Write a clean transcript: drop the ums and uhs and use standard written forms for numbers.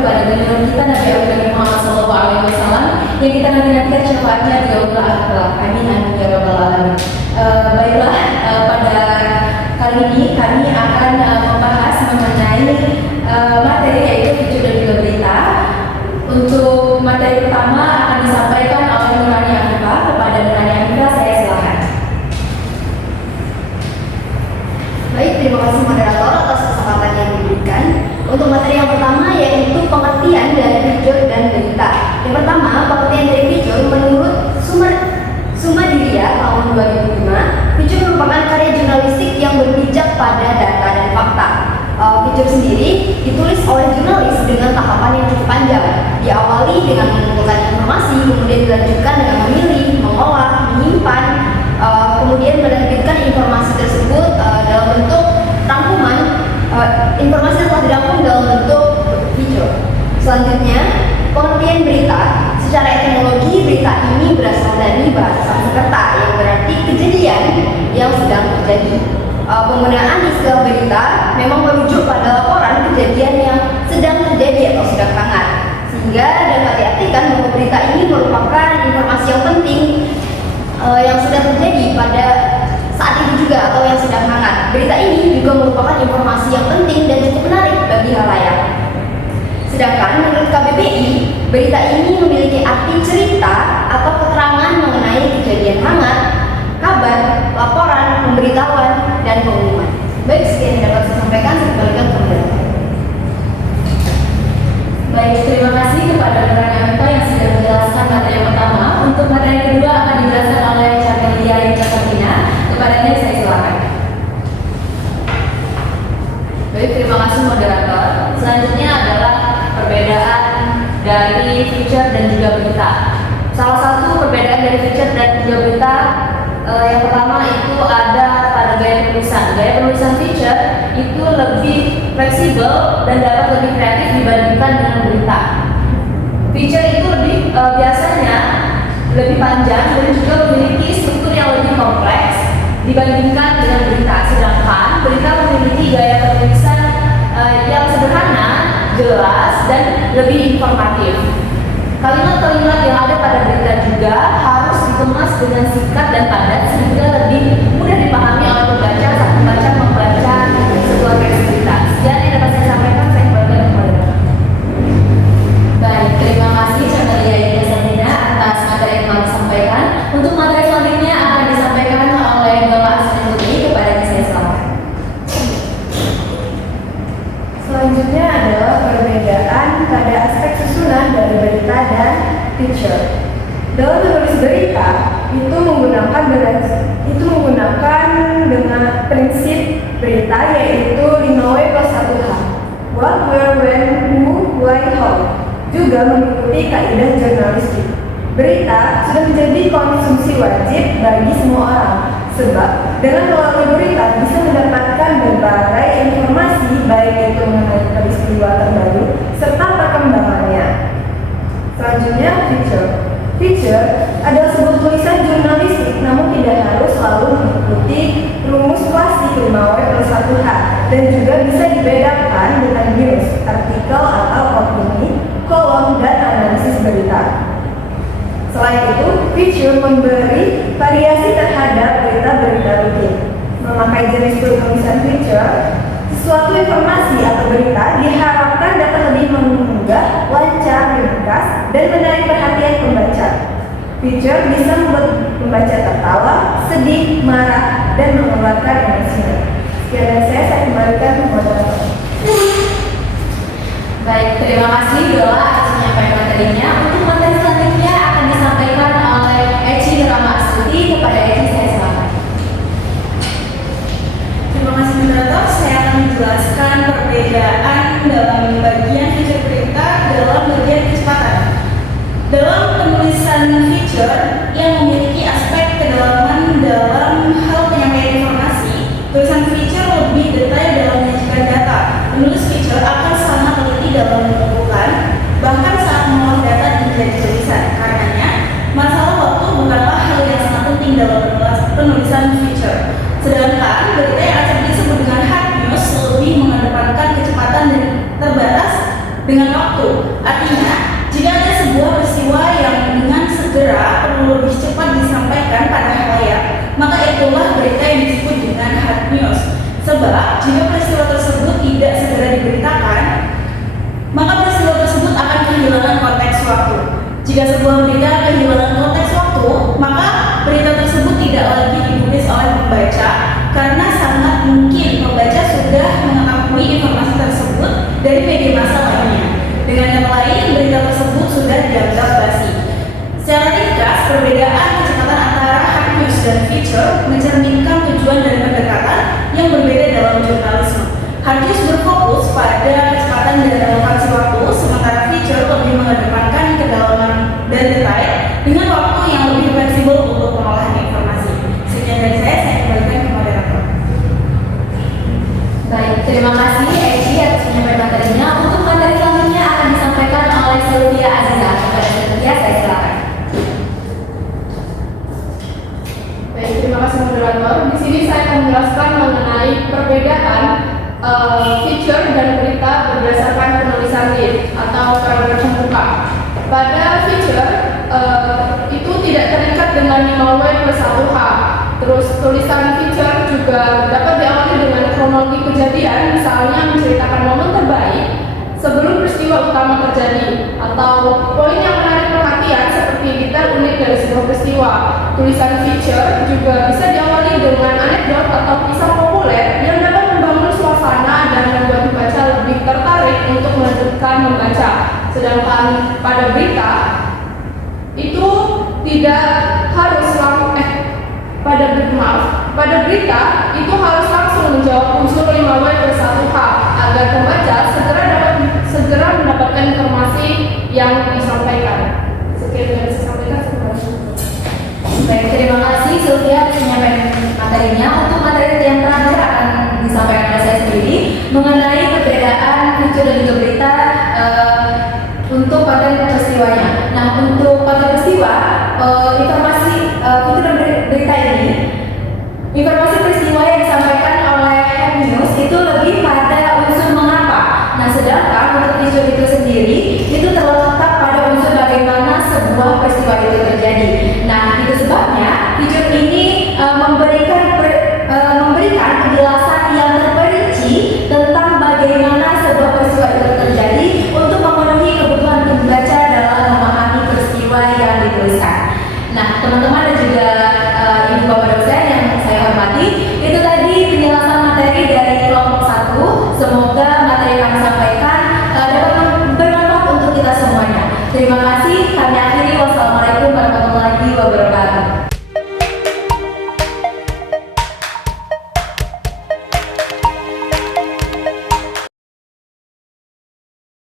kepada junjungan kita Nabi Muhammad SAW yang kita nanti-nantikan syafaatnya di yaumul akhir. Amin amin ya rabbal alamin. Baiklah, pada kali ini kami akan membahas mengenai materi yaitu fitur dan juga berita. Untuk materi pertama akan disampaikan oleh Nurani Afifah. Kepada Nurani Afifah saya silakan. Baik, terima kasih moderator atas kesempatan yang diberikan. Untuk materi yang pertama yaitu pengertian dari fitur dan berita. Yang pertama, pengertian dari fitur menurut Sumadiriyah tahun 2005, fitur merupakan karya jurnalistik yang berpijak pada data dan fakta. Fitur sendiri ditulis oleh jurnalis dengan tahapan yang cukup panjang. Diawali dengan mengumpulkan informasi, kemudian dilanjutkan dengan memilih, mengolah, menyimpan, kemudian menerbitkan informasi tersebut dalam bentuk rangkuman. Informasi telah dirangkum dalam bentuk fitur. Selanjutnya, pengertian berita. Secara etimologi, berita ini berasal dari bahasa Sanskerta yang berarti kejadian yang sedang terjadi. Penggunaan istilah berita memang merujuk pada laporan kejadian yang sedang terjadi atau sedang hangat, sehingga dapat diartikan bahwa berita ini merupakan informasi yang penting yang sedang terjadi pada saat itu juga atau yang sedang hangat. Berita ini juga merupakan informasi yang penting dan cukup menarik bagi halayak. Sedangkan menurut KBBI, berita ini memiliki arti cerita atau keterangan mengenai kejadian hangat, kabar, laporan, pemberitahuan, dan pengumuman. Baik, sekian yang dapat saya sampaikan. Saya kembalikan ke moderator. Baik, terima kasih kepada Nurani Afifah yang sudah menjelaskan materi yang pertama. Untuk materi kedua akan dijelaskan oleh Camelia Yuntasafina. Kepadanya saya silakan. Baik, terima kasih moderator. Selanjutnya adalah perbedaan dari feature dan juga berita. Salah satu perbedaan dari feature dan juga berita yang pertama itu ada pada gaya penulisan. Gaya penulisan feature itu lebih fleksibel dan dapat lebih kreatif dibandingkan dengan berita. Feature itu biasanya lebih panjang dan juga memiliki struktur yang lebih kompleks dibandingkan dengan berita. Sedangkan berita memiliki gaya penulisan yang sederhana, jelas, dan lebih informatif. Kalimat-kalimat yang ada pada berita juga harus dikemas dengan singkat dan padat sehingga lebih mudah dipahami oleh pembaca saat membaca sebuah teks berita. Sekian yang dapat saya sampaikan, saya kembalikan kepada Bapak. Baik, terima kasih Camelia Yuntasafina atas materi yang telah disampaikan. Untuk materi selanjutnya akan disampaikan oleh Bapak Asri Putri. Kepada saya silakan. Selanjutnya adalah perbedaan pada aspek susunan dari berita dan feature. Dalam menulis berita itu menggunakan dengan prinsip berita yaitu 5W plus 1H. What, where, when, who, why, how. Juga mengikuti kaidah jurnalistik. Berita sudah menjadi konsumsi wajib bagi semua orang. Sebab dengan melalui berita bisa mendapatkan berbagai informasi baik itu mengenai peristiwa terbaru serta perkembangannya. Selanjutnya feature. Feature adalah sebuah tulisan jurnalistik namun tidak harus selalu mengikuti rumus klasik 5W plus 1H dan juga bisa dibedakan dengan news, artikel atau opini, kolom, dan analisis berita. Selain itu, feature memberi variasi terhadap berita-berita rutin. Memakai jenis penulisan feature, sesuatu informasi atau berita diharapkan dapat lebih mengunggah, lancar, ringkas, dan menarik perhatian pembaca. Feature bisa membuat pembaca tertawa, sedih, marah, dan mengeluarkan emosinya. Sekian dari saya kembalikan ke moderator. Baik, terima kasih Dola atas penyampaian materinya. Untuk materi selanjutnya akan disampaikan oleh Eci Nurama Astuti. Kepada Eci saya silakan. Terima kasih moderator. Saya akan menjelaskan perbedaan dalam bagian feature berita dalam bagian kecepatan. Dalam penulisan feature yang memiliki aspek kedalaman dalam hal penyampaian informasi, tulisan feature lebih detail dalam menyajikan data. Penulis feature akan sangat teliti dalam mengumpulkan, bahkan saat mengolah data menjadi tulisan. Karenanya, masalah waktu bukanlah hal yang sangat penting dalam penulisan feature. Sedangkan berita yang acap disebut dengan hard news lebih mengedepankan kecepatan dan terbatas dengan waktu. Artinya, jika ada sebuah peristiwa yang dengan segera perlu lebih cepat disampaikan pada khalayak, maka itulah berita yang disebut dengan hard news. Sebab, jika peristiwa tersebut tidak segera diberitakan, maka peristiwa tersebut akan kehilangan konteks waktu. Jika sebuah berita kehilangan konteks waktu, maka berita tersebut tidak lagi ditulis oleh pembaca, karena sangat mungkin pembaca sudah mengetahui informasi tersebut dari media massa lainnya. Dengan kata lain, berita tersebut sudah dianggap basi. Secara ringkas, perbedaan kecepatan antara hard news dan feature mencerminkan tujuan dan pendekatan yang berbeda dalam jurnalisme. Hard news berfokus pada kecepatan dan relevansi waktu, sementara feature lebih mengedepankan kedalaman dan detail dengan waktu yang lebih fleksibel untuk pengolahan informasi. Sekian dari saya kembalikan ke moderator. Baik, terima kasih Egi atas penyampaian materinya. Untuk materi selanjutnya akan disampaikan oleh Sylvia Aziza. Kepada Sylvia, saya silakan. Baik, terima kasih moderator. Di sini saya akan menjelaskan mengenai perbedaan feature dan berita berdasarkan penulisan lead atau paragraf pembuka. Pada feature itu tidak terikat dengan 5W plus 1H. Terus tulisan feature juga dapat diawali dengan kronologi kejadian, misalnya menceritakan momen terbaik sebelum peristiwa utama terjadi, atau poin yang menarik perhatian seperti detail unik dari sebuah peristiwa. Tulisan feature juga bisa diawali dengan anekdot atau kisah populer yang dapat membangun suasana dan membuat pembaca lebih tertarik untuk melanjutkan membaca. Sedangkan pada berita itu tidak harus pada berita itu harus langsung menjawab unsur 5W plus 1H agar pembaca segera mendapatkan informasi yang disampaikan. Sekian yang saya sampaikan. Baik, terima kasih Sylvia atas penyampaian materinya. Untuk materi yang terakhir akan disampaikan oleh saya sendiri mengenai